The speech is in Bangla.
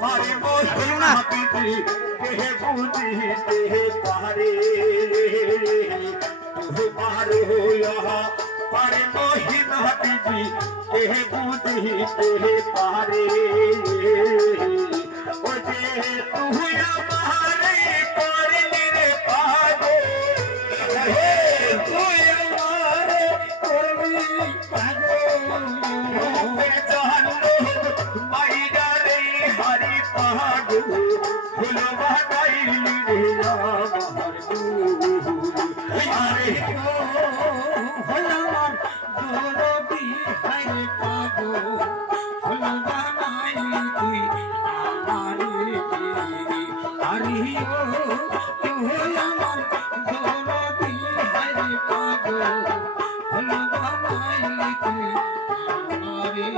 পারে মহিমা বিধি কে বুঝিতে পারে তোমার পারে মহিমা বিধি কে বুঝিতে পারে ও যে তুই আমারে করলি রে পাগল তুই আমারে করলি পাগল জানো মাইরা রে হরি পাগল ফুল বানাইলি রে আমার আরে হল আমার দরদি হরি পাগল ফুল বানাইলি তুই আমারে আরে হল আমার দরদি হরি পাগল ফুল বানাইলি তুই আমারে